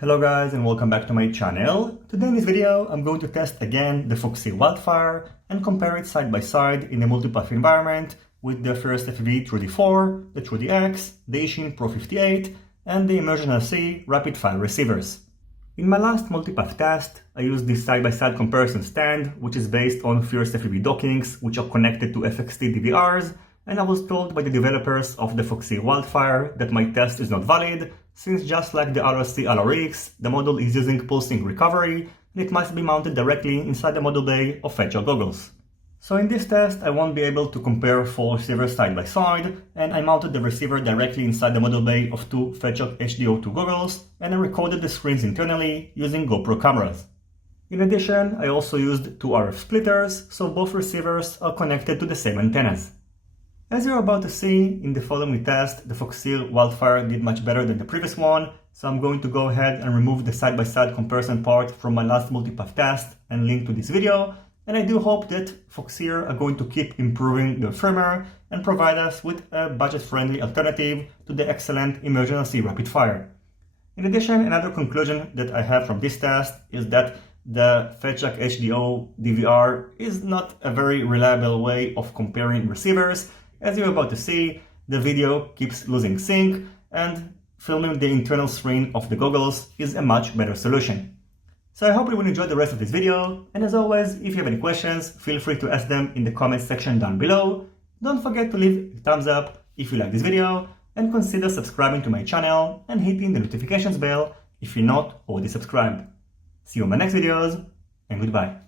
Hello guys and welcome back to my channel. Today in this video I'm going to test again the Foxeer WildFIRE and compare it side by side in a multipath environment with the FuriousFPV TrueD the TrueD X, the Eachine Pro58 and the ImmersionRC RapidFIRE receivers. In my last multipath test I used this side by side comparison stand which is based on FuriousFPV dockings which are connected to FXT DVRs, and I was told by the developers of the Foxeer WildFIRE that my test is not valid, since just like the RLC LRX, the model is using pulsing recovery and it must be mounted directly inside the model bay of Fetcher goggles. So in this test I won't be able to compare 4 receivers side by side, and I mounted the receiver directly inside the model bay of 2 Fetcher HD02 goggles and I recorded the screens internally using GoPro cameras. In addition, I also used 2 RF splitters, so both receivers are connected to the same antennas. As you're about to see, in the following test, the Foxeer WildFIRE did much better than the previous one, so I'm going to go ahead and remove the side-by-side comparison part from my last multipath test and link to this video, and I do hope that Foxeer are going to keep improving their firmware and provide us with a budget-friendly alternative to the excellent ImmersionRC RapidFIRE. In addition, another conclusion that I have from this test is that the Fetcher HDO DVR is not a very reliable way of comparing receivers. As you're about to see, the video keeps losing sync, and filming the internal screen of the goggles is a much better solution. So I hope you will enjoy the rest of this video, and as always, if you have any questions, feel free to ask them in the comments section down below. Don't forget to leave a thumbs up if you like this video, and consider subscribing to my channel and hitting the notifications bell if you're not already subscribed. See you on my next videos, and goodbye.